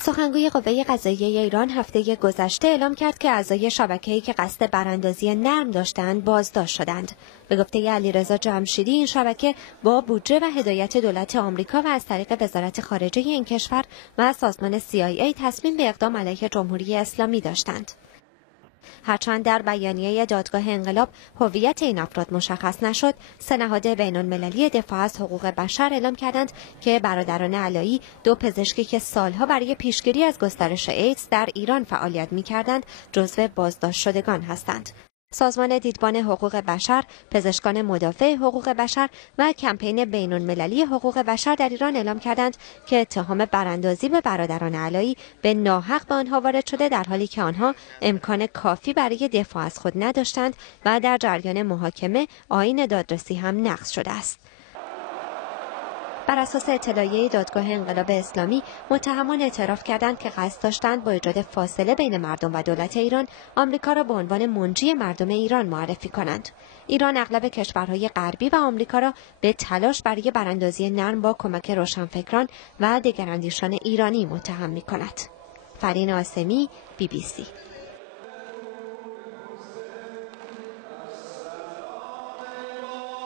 سخنگوی قوه قضاییه ایران هفته گذشته اعلام کرد که اعضای شبکه‌ای که قصد براندازی نرم داشتند بازداشت شدند. به گفته علیرضا جمشیدی این شبکه با بودجه و هدایت دولت آمریکا و از طریق وزارت خارجه این کشور و سازمان CIA تصمیم به اقدام علیه جمهوری اسلامی داشتند. هرچند در بیانیه دادگاه انقلاب هویت این افراد مشخص نشد، سه نهاد بین‌المللی دفاع از حقوق بشر اعلام کردند که برادران علایی، دو پزشکی که سالها برای پیشگیری از گسترش ایدز در ایران فعالیت می‌کردند، جزو بازداشت شدگان هستند. سازمان دیدبان حقوق بشر، پزشکان مدافع حقوق بشر و کمپین بین‌المللی حقوق بشر در ایران اعلام کردند که اتهام براندازی به برادران علایی به ناحق به آنها وارد شده، در حالی که آنها امکان کافی برای دفاع از خود نداشتند و در جریان محاکمه آیین دادرسی هم نقض شده است. بر اساس اطلاعیه دادگاه انقلاب اسلامی، متهمان اعتراف کردند که قصد داشتند با ایجاد فاصله بین مردم و دولت ایران، آمریکا را به عنوان منجی مردم ایران معرفی کنند. ایران اغلب کشورهای غربی و آمریکا را به تلاش برای براندازی نرم با کمک روشنفکران و دگراندیشان ایرانی متهم می‌کند. فرین آسمی، BBC